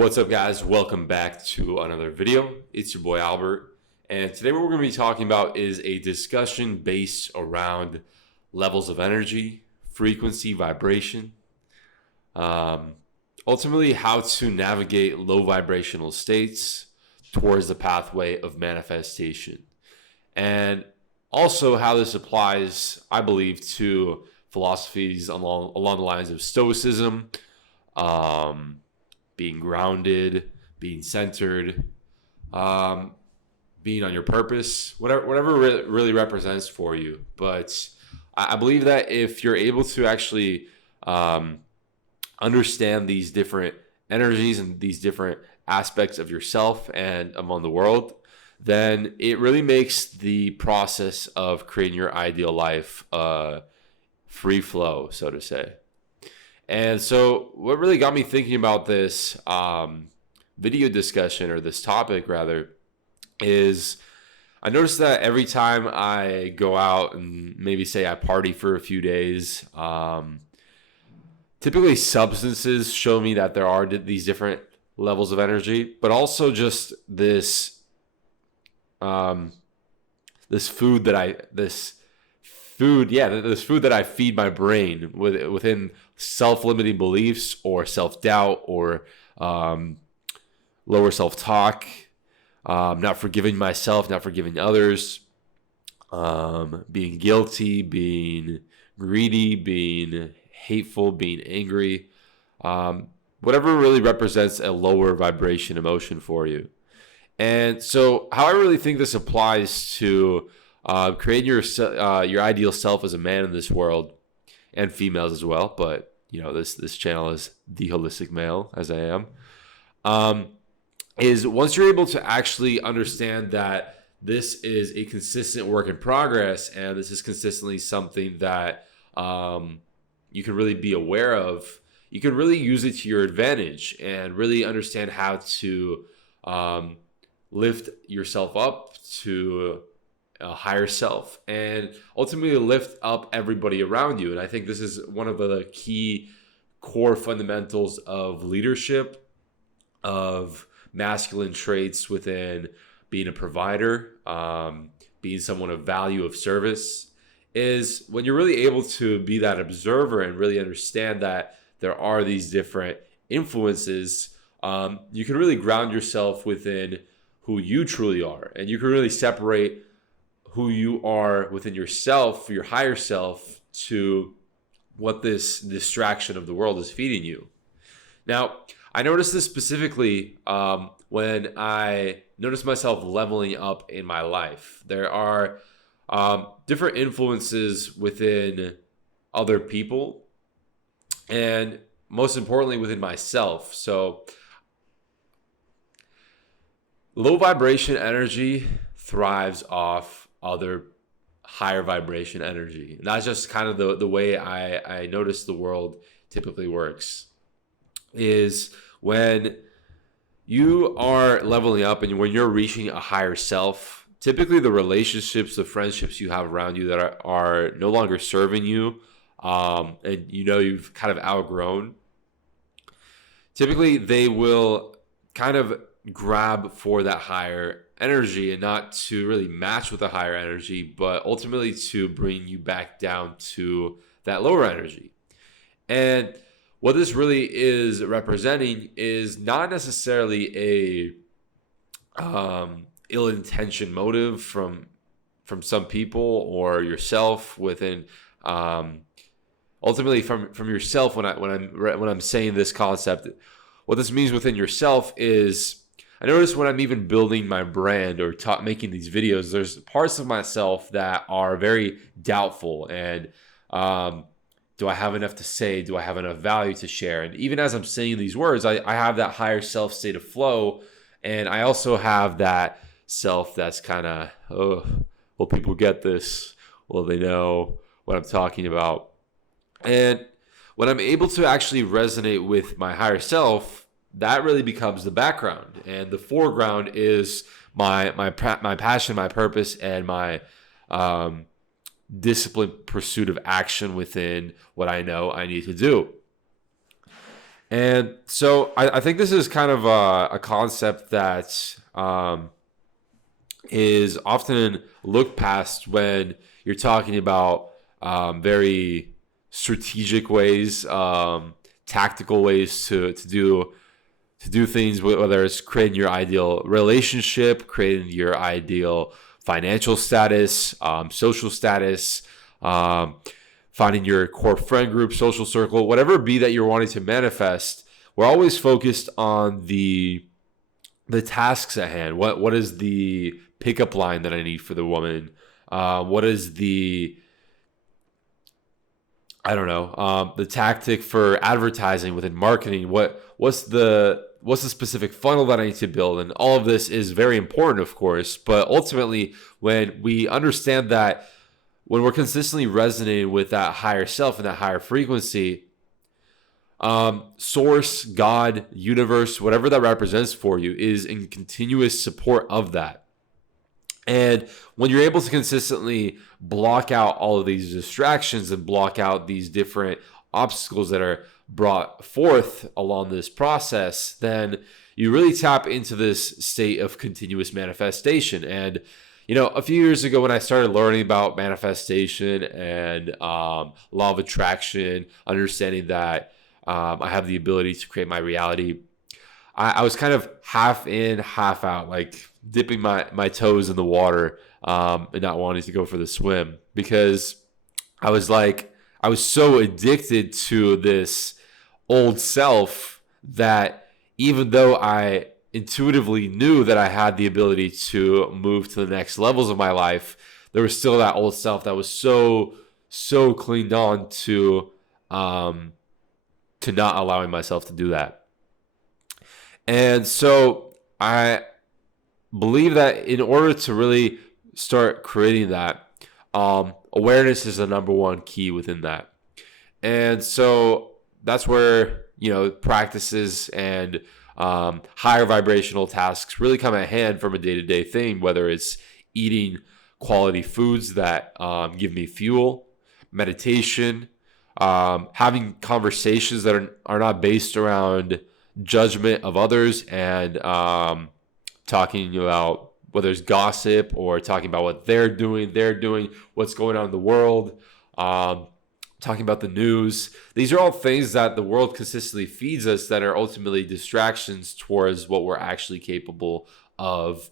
What's up, guys? Welcome back to another video. It's your boy Albert, and today what we're going to be talking about is a discussion based around levels of energy, frequency, vibration, ultimately how to navigate low vibrational states towards the pathway of manifestation, and also how this applies, I believe, to philosophies along the lines of Stoicism, being grounded, being centered, being on your purpose, whatever really represents for you. But I believe that if you're able to actually understand these different energies and these different aspects of yourself and among the world, then it really makes the process of creating your ideal life free flow, so to say. And so what really got me thinking about this video discussion, or this topic rather, is I noticed that every time I go out and maybe say I party for a few days, typically substances show me that there are these different levels of energy, but also just this food that I feed my brain within self-limiting beliefs or self-doubt or lower self-talk, not forgiving myself, not forgiving others, being guilty, being greedy, being hateful, being angry, whatever really represents a lower vibration emotion for you. And so how I really think this applies to creating your ideal self as a man in this world, and females as well, but this channel is the holistic male, as I am, is once you're able to actually understand that this is a consistent work in progress, and this is consistently something that you can really be aware of, you can really use it to your advantage and really understand how to lift yourself up to a higher self and ultimately lift up everybody around you. And I think this is one of the key core fundamentals of leadership, of masculine traits within being a provider, being someone of value, of service, is when you're really able to be that observer and really understand that there are these different influences. You can really ground yourself within who you truly are, and you can really separate who you are within yourself, your higher self, to what this distraction of the world is feeding you. Now, I noticed this specifically when I noticed myself leveling up in my life. There are different influences within other people, and most importantly within myself. So low vibration energy thrives off other higher vibration energy. And that's just kind of the way I notice the world typically works, is when you are leveling up and when you're reaching a higher self, typically the relationships, the friendships you have around you that are no longer serving you, and you've kind of outgrown, typically they will kind of grab for that higher energy, and not to really match with a higher energy, but ultimately to bring you back down to that lower energy. And what this really is representing is not necessarily a ill-intentioned motive from some people or yourself within, ultimately from yourself. When I'm saying this concept, what this means within yourself is, I notice when I'm even building my brand or making these videos, there's parts of myself that are very doubtful. And do I have enough to say? Do I have enough value to share? And even as I'm saying these words, I have that higher self state of flow. And I also have that self that's kind of, will people get this? Will they know what I'm talking about? And when I'm able to actually resonate with my higher self, that really becomes the background, and the foreground is my passion, my purpose, and my disciplined pursuit of action within what I know I need to do. And so I think this is kind of a concept that is often looked past when you're talking about very strategic ways, tactical ways to do things, whether it's creating your ideal relationship, creating your ideal financial status, social status, um, finding your core friend group, social circle, whatever it be that you're wanting to manifest. We're always focused on the tasks at hand. What is the pickup line that I need for the woman? What is the I don't know, the tactic for advertising within marketing? What's the specific funnel that I need to build? And all of this is very important, of course. But ultimately, when we understand that, when we're consistently resonating with that higher self and that higher frequency, source, God, universe, whatever that represents for you, is in continuous support of that. And when you're able to consistently block out all of these distractions and block out these different obstacles that are brought forth along this process, then you really tap into this state of continuous manifestation. And, a few years ago when I started learning about manifestation and law of attraction, understanding that I have the ability to create my reality, I was kind of half in, half out, like dipping my toes in the water and not wanting to go for the swim, because I was so addicted to this old self that even though I intuitively knew that I had the ability to move to the next levels of my life, there was still that old self that was so clinged on to not allowing myself to do that. And so I believe that in order to really start creating that, awareness is the number one key within that. And so that's where, practices and higher vibrational tasks really come at hand from a day-to-day thing, whether it's eating quality foods that give me fuel, meditation, having conversations that are not based around judgment of others, and talking about whether it's gossip or talking about what they're doing, what's going on in the world, talking about the news. These are all things that the world consistently feeds us that are ultimately distractions towards what we're actually capable of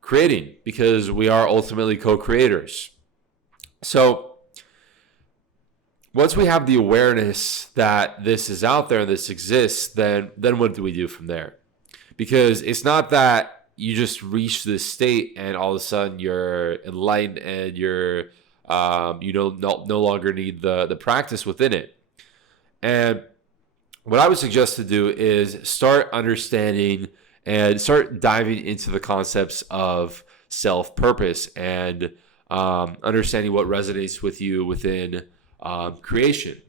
creating, because we are ultimately co-creators. So once we have the awareness that this is out there and this exists, then what do we do from there? Because it's not that you just reach this state and all of a sudden you're enlightened and you're no longer need the practice within it. And what I would suggest to do is start understanding and start diving into the concepts of self-purpose and understanding what resonates with you within creation.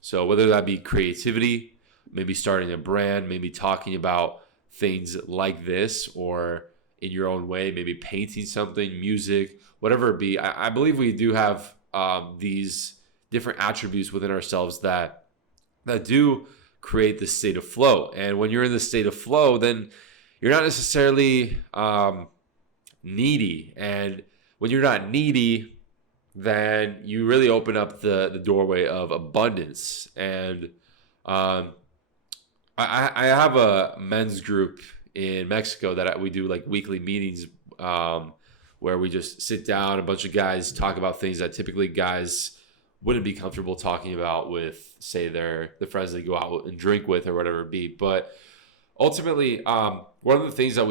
So whether that be creativity, maybe starting a brand, maybe talking about things like this, or in your own way, maybe painting something, music, whatever it be. I believe we do have these different attributes within ourselves that do create this state of flow. And when you're in this state of flow, then you're not necessarily needy. And when you're not needy, then you really open up the doorway of abundance. And I have a men's group in Mexico that we do like weekly meetings where we just sit down, a bunch of guys talk about things that typically guys wouldn't be comfortable talking about with, say, the friends they go out and drink with or whatever it be. But ultimately, one of the things I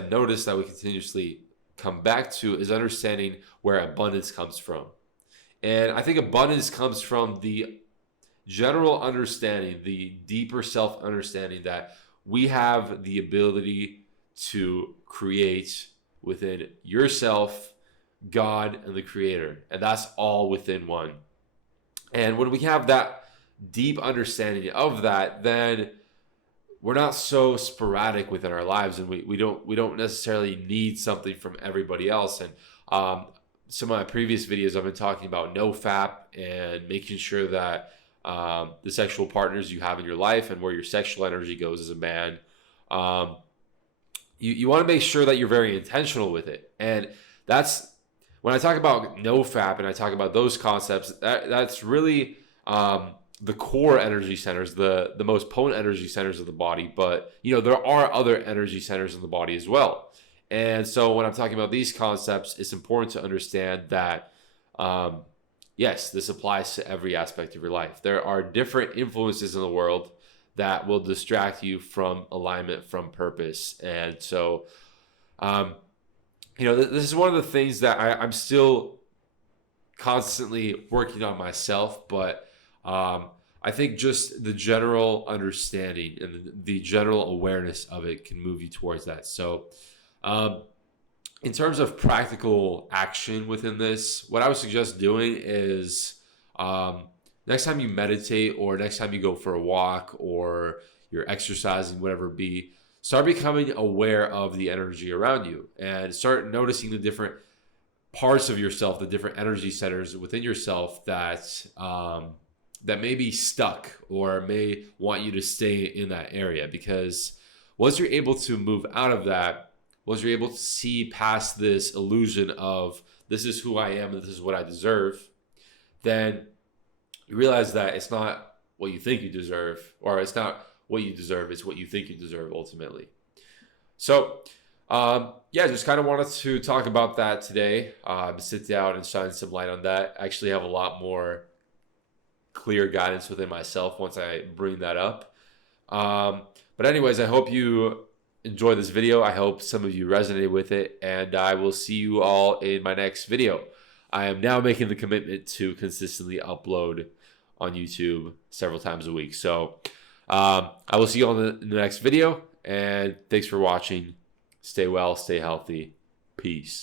noticed that we continuously come back to is understanding where abundance comes from. And I think abundance comes from the general understanding, the deeper self-understanding that we have the ability to create within yourself, God, and the Creator. And that's all within one. And when we have that deep understanding of that, then we're not so sporadic within our lives, and we don't necessarily need something from everybody else. And some of my previous videos, I've been talking about NoFap and making sure that the sexual partners you have in your life and where your sexual energy goes as a man. Um, you want to make sure that you're very intentional with it. And that's when I talk about NoFap and I talk about those concepts, that's really the core energy centers, the most potent energy centers of the body. But, there are other energy centers in the body as well. And so when I'm talking about these concepts, it's important to understand that, yes, this applies to every aspect of your life. There are different influences in the world that will distract you from alignment, from purpose. And so, this is one of the things that I'm still constantly working on myself, but I think just the general understanding and the general awareness of it can move you towards that. So, in terms of practical action within this, what I would suggest doing is next time you meditate or next time you go for a walk or you're exercising, whatever it be, start becoming aware of the energy around you and start noticing the different parts of yourself, the different energy centers within yourself that that may be stuck or may want you to stay in that area. Because once you're able to move out of that, once you're able to see past this illusion of this is who I am and this is what I deserve, then you realize that it's not what you think you deserve, or it's not what you deserve, it's what you think you deserve ultimately. So, just kind of wanted to talk about that today, sit down and shine some light on that. I actually have a lot more clear guidance within myself once I bring that up. But anyways, I hope you enjoyed this video. I hope some of you resonated with it, and I will see you all in my next video. I am now making the commitment to consistently upload on YouTube several times a week. So I will see you on the next video, and thanks for watching. Stay well, stay healthy. Peace.